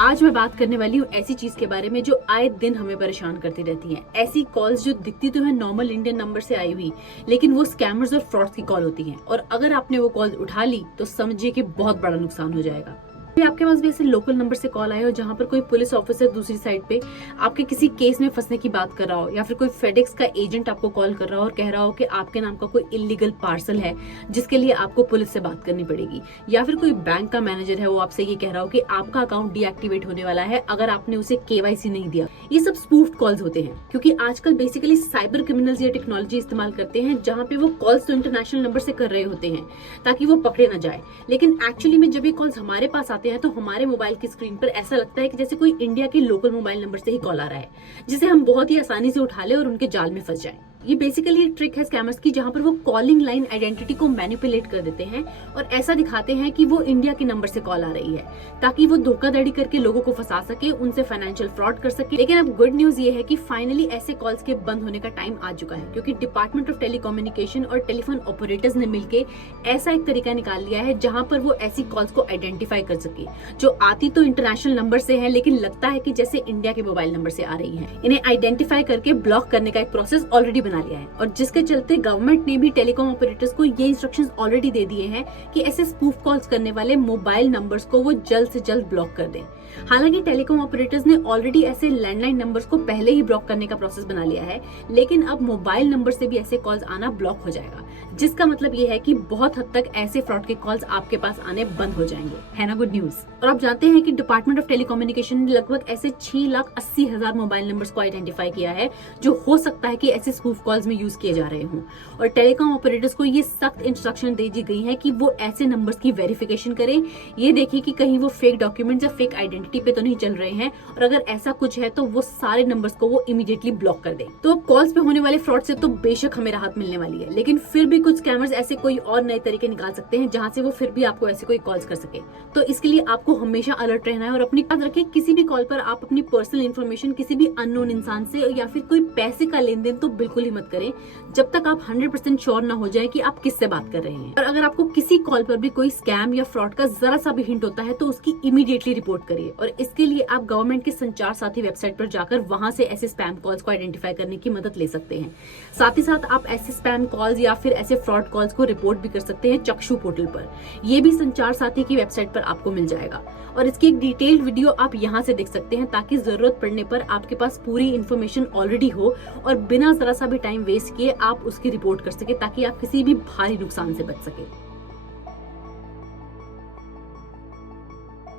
आज मैं बात करने वाली हूँ ऐसी चीज के बारे में जो आए दिन हमें परेशान करती रहती हैं। ऐसी कॉल्स जो दिखती तो है नॉर्मल इंडियन नंबर से आई हुई, लेकिन वो स्कैमर्स और फ्रॉड्स की कॉल होती हैं। और अगर आपने वो कॉल उठा ली तो समझिए कि बहुत बड़ा नुकसान हो जाएगा। आपके पास भी ऐसे लोकल नंबर से कॉल आए हो जहां पर कोई पुलिस ऑफिसर दूसरी साइड पे आपके किसी केस में फंसने की बात कर रहा हो, या फिर कोई फेडेक्स का एजेंट आपको कॉल कर रहा हो और कह रहा हो कि आपके नाम का कोई इलीगल पार्सल है जिसके लिए आपको पुलिस से बात करनी पड़ेगी, या फिर कोई बैंक का मैनेजर है वो आपसे ये कह रहा हो कि आपका अकाउंट डीएक्टिवेट होने वाला है अगर आपने उसे केवाईसी नहीं दिया। ये सब स्पूफ्ड कॉल्स होते हैं, क्योंकि आजकल बेसिकली साइबर क्रिमिनल्स ये टेक्नोलॉजी इस्तेमाल करते हैं जहां पे वो कॉल्स तो इंटरनेशनल नंबर से कर रहे होते हैं ताकि वो पकड़े ना जाए, लेकिन एक्चुअली में जब ये कॉल्स हमारे पास आते हैं तो हमारे मोबाइल की स्क्रीन पर ऐसा लगता है कि जैसे कोई इंडिया के लोकल मोबाइल नंबर से ही कॉल आ रहा है, जिसे हम बहुत ही आसानी से उठा ले और उनके जाल में फंस जाए। ये बेसिकली एक ट्रिक है स्कैमर्स की, जहां पर वो कॉलिंग लाइन आइडेंटिटी को मैनिपुलेट कर देते हैं और ऐसा दिखाते हैं कि वो इंडिया के नंबर से कॉल आ रही है ताकि वो धोखाधड़ी करके लोगों को फंसा सके, उनसे फाइनेंशियल फ्रॉड कर सके। लेकिन अब गुड न्यूज ये है कि फाइनली ऐसे कॉल्स के बंद होने का टाइम आ चुका है, क्योंकि डिपार्टमेंट ऑफ टेलीकम्युनिकेशन और टेलीफोन ऑपरेटर्स ने मिलकर ऐसा एक तरीका निकाल लिया है जहां पर वो ऐसी कॉल्स को आइडेंटिफाई कर सके जो आती तो इंटरनेशनल नंबर से है लेकिन लगता है कि जैसे इंडिया के मोबाइल नंबर से आ रही है। इन्हें आइडेंटिफाई करके ब्लॉक करने का एक प्रोसेस ऑलरेडी बना लिया है, और जिसके चलते गवर्नमेंट ने भी टेलीकॉम ऑपरेटर्स को ये इंस्ट्रक्शंस ऑलरेडी दे दिए हैं कि ऐसे स्पूफ कॉल्स करने वाले मोबाइल नंबर्स को वो जल्द से जल्द ब्लॉक कर दें। हालांकि टेलीकॉम ऑपरेटर्स ने ऑलरेडी ऐसे लैंडलाइन नंबर्स को पहले ही ब्लॉक करने का प्रोसेस बना लिया है, लेकिन अब मोबाइल नंबर से भी ऐसे कॉल्स आना ब्लॉक हो जाएगा, जिसका मतलब ये है कि बहुत हद तक ऐसे फ्रॉड के कॉल्स आपके पास आने बंद हो जाएंगे। है ना गुड न्यूज। और आप जानते हैं कि डिपार्टमेंट ऑफ टेलीकम्युनिकेशन ने लगभग ऐसे 6,80,000 मोबाइल नंबर्स को आइडेंटिफाई किया है जो हो सकता है कि ऐसे स्पूफ कॉल्स में यूज किए जा रहे हों, और टेलीकॉम ऑपरेटर्स को ये सख्त इंस्ट्रक्शन दे दी गई है कि वो ऐसे नंबर्स की वेरिफिकेशन करें, ये देखें कि कहीं वो फेक डॉक्यूमेंट्स या फेक आइडेंटिटी पे तो नहीं चल रहे हैं, और अगर ऐसा कुछ है तो वो सारे नंबर्स को वो इमीडिएटली ब्लॉक कर दें। तो अब कॉल्स पे होने वाले फ्रॉड से तो बेशक हमें राहत मिलने वाली है, लेकिन फिर भी कुछ स्कैमर्स ऐसे कोई और नए तरीके निकाल सकते हैं जहां से वो फिर भी आपको ऐसे कोई कॉल्स कर सके। तो इसके लिए आपको हमेशा अलर्ट रहना है और अपनी याद रखें, किसी भी कॉल पर आप अपनी पर्सनल इन्फॉर्मेशन किसी भी अननोन इंसान से या फिर कोई पैसे का लेन देन तो बिल्कुल ही मत करें जब तक आप 100% श्योर ना हो जाए कि आप किससे बात कर रहे हैं। और अगर आपको किसी कॉल पर भी कोई स्कैम या फ्रॉड का जरा सा भी हिंट होता है तो उसकी इमीडिएटली रिपोर्ट करिए, और इसके लिए आप गवर्नमेंट के संचार साथी वेबसाइट पर जाकर वहां से ऐसे स्पैम कॉल्स को आइडेंटिफाई करने की मदद ले सकते हैं। साथ ही साथ आप ऐसे स्पैम कॉल्स या फिर ऐसे फ्रॉड कॉल्स को रिपोर्ट भी कर सकते हैं चक्षु पोर्टल पर। यह भी संचार साथी की वेबसाइट पर आपको मिल जाएगा, और इसकी एक डिटेल्ड वीडियो आप यहां से देख सकते हैं ताकि जरूरत पड़ने पर आपके पास पूरी इन्फॉर्मेशन ऑलरेडी हो और बिना जरा सा भी टाइम वेस्ट किए आप उसकी रिपोर्ट कर सके, ताकि आप किसी भी भारी नुकसान से बच सके।